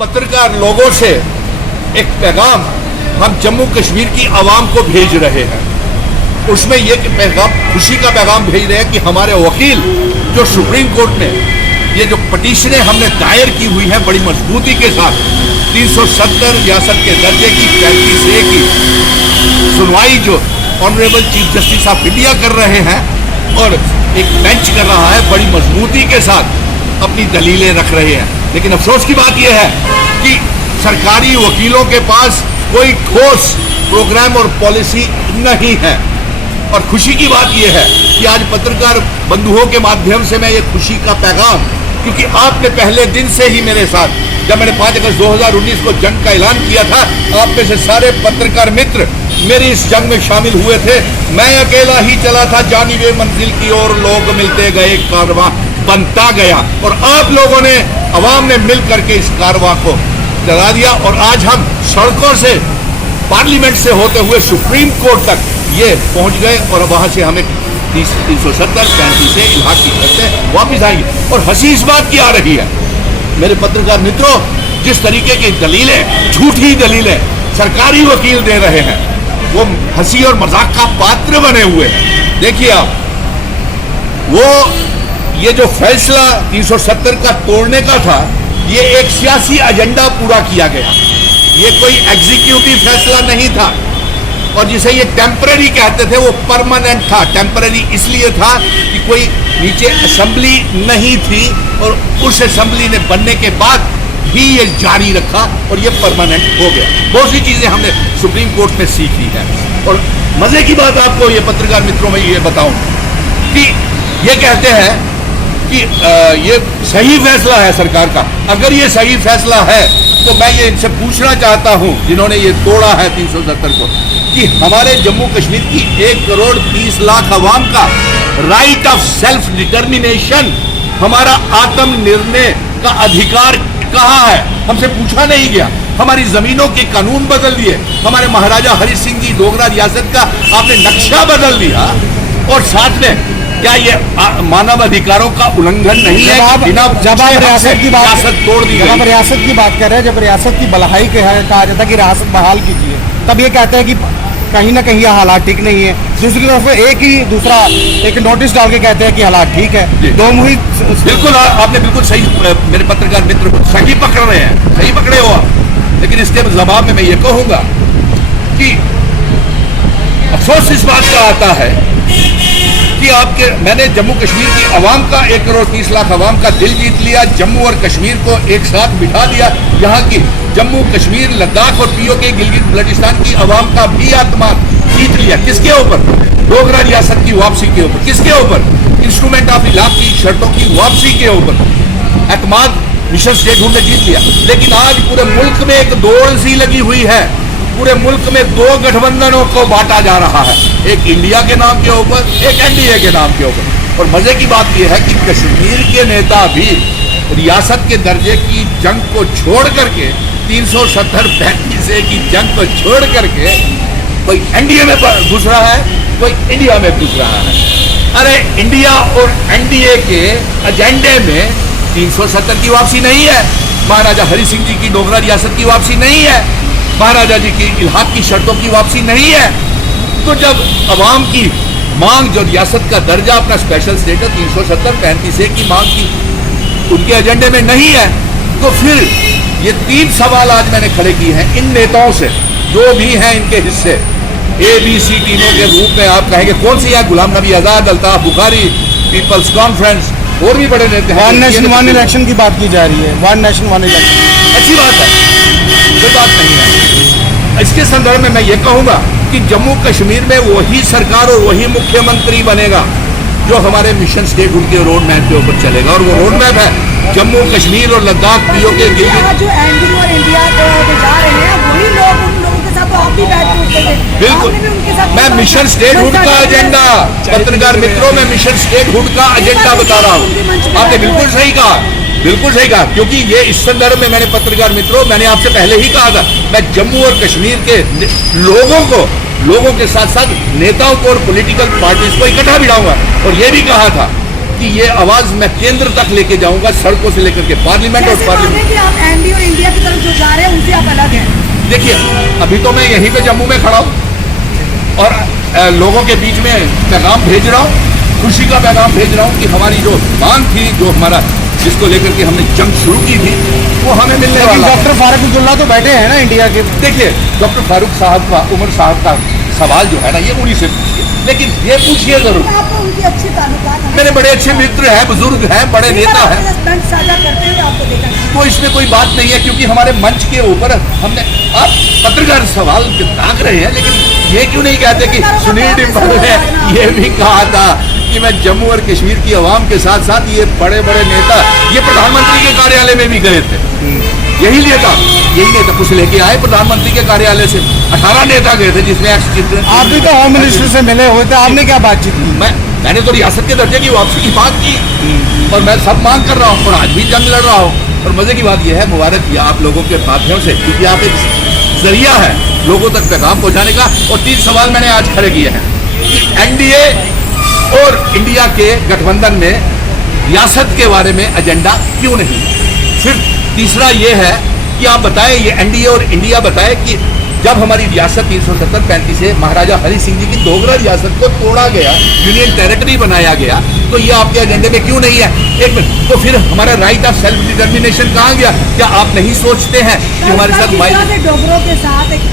पत्रकार लोगों से एक पैगाम हम जम्मू कश्मीर की आवाम को भेज रहे हैं। उसमें ये पैगाम, खुशी का पैगाम भेज रहे हैं कि हमारे वकील जो सुप्रीम कोर्ट में ये जो पटिशनें हमने दायर की हुई है बड़ी मजबूती के साथ 370 रियासत के दर्जे की 35A की सुनवाई जो honourable chief justice of India कर रहे हैं और एक बेंच कर रहा है, बड़ी मजबूती के साथ अपनी दलीलें रख रहे हैं। लेकिन अफसोस की बात यह है कि सरकारी वकीलों के पास कोई ठोस प्रोग्राम और पॉलिसी नहीं है। और खुशी की बात यह है कि आज पत्रकार बंधुओं के माध्यम से मैं ये खुशी का पैगाम, क्योंकि आपने पहले दिन से ही मेरे साथ, जब मैंने 5 अगस्त 2019 को जंग का ऐलान किया था, आप में से सारे पत्रकार मित्र मेरी इस जंग में शामिल हुए थे। मैं अकेला ही चला था जानिबे मंजिल की ओर, लोग मिलते गए, कारवां बनता गया। और आप लोगों ने, अवाम ने मिल करके इस कारवां को चला दिया। और आज हम सड़कों से, पार्लियामेंट से होते हुए सुप्रीम कोर्ट तक ये पहुंच गए और वहां से हमें 370 35 इलाके की शर्तें वापिस आएंगी। और हंसी इस बात की आ रही है मेरे पत्रकार मित्रों, जिस तरीके की दलीलें, झूठी दलीलें सरकारी वकील दे रहे हैं, वो हंसी और मजाक का पात्र बने हुए हैं। देखिए आप, वो ये जो फैसला 370 का तोड़ने का था, ये एक सियासी एजेंडा पूरा किया गया, ये कोई एग्जीक्यूटिव फैसला नहीं था। और जिसे ये टेम्पररी कहते थे वो परमानेंट था। टेम्पररी इसलिए था कि कोई नीचे असेंबली नहीं थी और उस असेंबली ने बनने के बाद भी ये जारी रखा और ये परमानेंट हो गया। बहुत सी चीजें हमने सुप्रीम कोर्ट में सीखी है। और मजे की बात आपको ये पत्रकार मित्रों में ये बताऊं कि ये कहते हैं कि ये सही फैसला है सरकार का। अगर ये सही फैसला है तो मैं ये इनसे पूछना चाहता हूं, जिन्होंने ये तोड़ा है 370 को, कि हमारे जम्मू कश्मीर की 1 करोड़ 30 लाख अवाम का राइट ऑफ सेल्फ डिटर्मिनेशन, हमारा आत्मनिर्णय का अधिकार कहाँ है? हमसे पूछा नहीं गया। हमारी जमीनों के कानून बदल दिए, हमारे महाराजा हरि सिंह जी डोगरा रियासत का आपने नक्शा बदल दिया। और साथ में क्या ये मानव अधिकारों का उल्लंघन नहीं है? जब आप रियासत की बात तोड़ दी, जब आप रियासत की बात कर रहे हैं, जब रियासत की बहाली कहा जाता है कि रियासत बहाल कीजिए, तब ये कहते हैं कि कहीं ना कहीं हालात ठीक नहीं है। दूसरी तरफ एक नोटिस डाल के कहते हैं कि हालात ठीक है। दो मुही बिल्कुल, आपने बिल्कुल सही, मेरे पत्रकार मित्र को सही पकड़ रहे हैं, सही पकड़े हो आप। लेकिन इसके जवाब में मैं ये कहूंगा कि अफसोस इस बात का आता है कि मैंने जम्मू कश्मीर की आवाम का 1 करोड़ 30 लाख आवाम का दिल जीत लिया, जम्मू और कश्मीर को एक साथ बिठा दिया। यहाँ की जम्मू कश्मीर, लद्दाख और पीओके गिलगित बल्टिस्तान की आवाम का भी आत्मा जीत लिया। किसके ऊपर? डोगरा रियासत की वापसी के ऊपर। किसके ऊपर? इंस्ट्रूमेंट ऑफ इलाक की शर्तों की वापसी के ऊपर। एतमाद मिशन स्टेटहुड ने जीत लिया। लेकिन आज पूरे मुल्क में एक दौड़ सी लगी हुई है, पूरे मुल्क में 2 गठबंधनों को बांटा जा रहा है, एक इंडिया के नाम के ऊपर, एक एनडीए के नाम के ऊपर। और मजे की बात यह है कि कश्मीर के नेता भी रियासत के दर्जे की जंग को छोड़ करके, 370-35A की जंग को छोड़ करके कोई एनडीए में घुस रहा है, कोई इंडिया में घुस रहा है। अरे इंडिया और एनडीए के एजेंडे में 370 की वापसी नहीं है, महाराजा हरि सिंह जी की डोगरा रियासत की वापसी नहीं है, महाराजा जी की इलाहाक की शर्तों की वापसी नहीं है। तो जब अवाम की मांग, जो रियासत का दर्जा, अपना स्पेशल स्टेटस 370-35A की मांग की उनके एजेंडे में नहीं है, तो फिर ये 3 सवाल आज मैंने खड़े किए हैं इन नेताओं से, जो भी हैं इनके हिस्से ABC टीमों के रूप में। आप कहेंगे कौन सी है? गुलाम नबी आजाद, अल्ताफ बुखारी, पीपल्स कॉन्फ्रेंस, और भी बड़े नेता हैं। वन नेशन वन इलेक्शन की बात की जा रही है, वन नेशन वन इलेक्शन अच्छी बात है, कोई बात नहीं है। इसके संदर्भ में मैं ये कहूंगा कि जम्मू कश्मीर में वही सरकार और वही मुख्यमंत्री बनेगा जो हमारे मिशन स्टेटहुड के रोड मैप के ऊपर चलेगा। और वो रोड मैप है जम्मू कश्मीर और लद्दाख, पीओके गिलगित। जो एनडीए और इंडिया जा रहे हैं वही लोग, उन लोगों के साथ तो आप भी बैठ के उठते थे। बिल्कुल, मैं मिशन स्टेटहुड का एजेंडा, पत्रकार मित्रों, मैं मिशन स्टेटहुड का एजेंडा बता रहा हूँ। आपने बिल्कुल सही कहा, बिल्कुल सही कहा, क्योंकि ये इस संदर्भ में मैंने पत्रकार मित्रों, मैंने आपसे पहले ही कहा था, मैं जम्मू और कश्मीर के लोगों के साथ साथ नेताओं को और पॉलिटिकल पार्टीज को इकट्ठा बिठाऊंगा। और ये भी कहा था कि ये आवाज मैं केंद्र तक लेके जाऊंगा, सड़कों से लेकर के पार्लियामेंट और कैसे पार्लियामेंट। माने कि आप एनडीए और इंडिया की तरफ जो जा रहे हैं उनसे आप अलग हैं? देखिए, अभी तो मैं यहीं पे जम्मू में खड़ा हूँ और लोगों के बीच में पैगाम भेज रहा हूँ, खुशी का पैगाम भेज रहा हूँ कि हमारी जो मांग थी, जो हमारा जिसको लेकर के हमने जंग शुरू की थी, वो हमें मिलने लेकिन वाला है। डॉक्टर फारूक अब्दुल्ला तो बैठे हैं ना इंडिया के। देखिए, डॉक्टर फारूक साहब का, उमर साहब का सवाल जो है ना, ये उन्हीं से पूछिए, लेकिन ये पूछिए जरूर। आपको उनकी अच्छी ताल्लुकात हैं। मेरे बड़े अच्छे मित्र हैं, बुजुर्ग हैं, बड़े नेता हैं, मंच साझा करते हुए आपको देखा है। तो इसमें कोई बात नहीं है, क्योंकि हमारे मंच के ऊपर हमने, आप पत्रकार सवाल ताक रहे हैं, लेकिन ये क्यों नहीं कहते कि सुनील डिम्पल ने ये भी कहा था कि मैं जम्मू और कश्मीर की आवाम के साथ साथ ये बड़े बड़े नेता, ये प्रधानमंत्री के कार्यालय में भी गए थे, यही नेता कुछ लेके आए प्रधानमंत्री के कार्यालय से, 18 नेता गए थे, जिसमें एक्स चिल्ड्रन। आप भी तो होम मिनिस्टर से मिले हुए थे, आपने क्या बातचीत की? मैंने तो रियासत के दर्जे की वापसी की बात की, और मैं सब मांग कर रहा हूँ और आज भी जंग लड़ रहा हूँ। और मजे की बात यह है, मुबारक किया आप लोगों के माध्यम से, क्योंकि आप एक जरिया है लोगों तक पैगाम पहुंचाने का। और 3 सवाल मैंने आज खड़े किए हैं कि एनडीए और इंडिया के गठबंधन में रियासत के बारे में एजेंडा क्यों नहीं। फिर तीसरा ये है कि आप बताएं, ये एनडीए और इंडिया बताए कि जब हमारी रियासत 370-35 से महाराजा हरि सिंह जी की डोगरा रियासत को तोड़ा गया, यूनियन टेरिटरी बनाया गया, तो ये आपके एजेंडे में क्यों नहीं है? एक मिनट, तो फिर हमारा राइट ऑफ सेल्फ डिटर्मिनेशन कहाँ गया? क्या आप नहीं सोचते हैं कि हमारे साथ डोगरों के साथ एक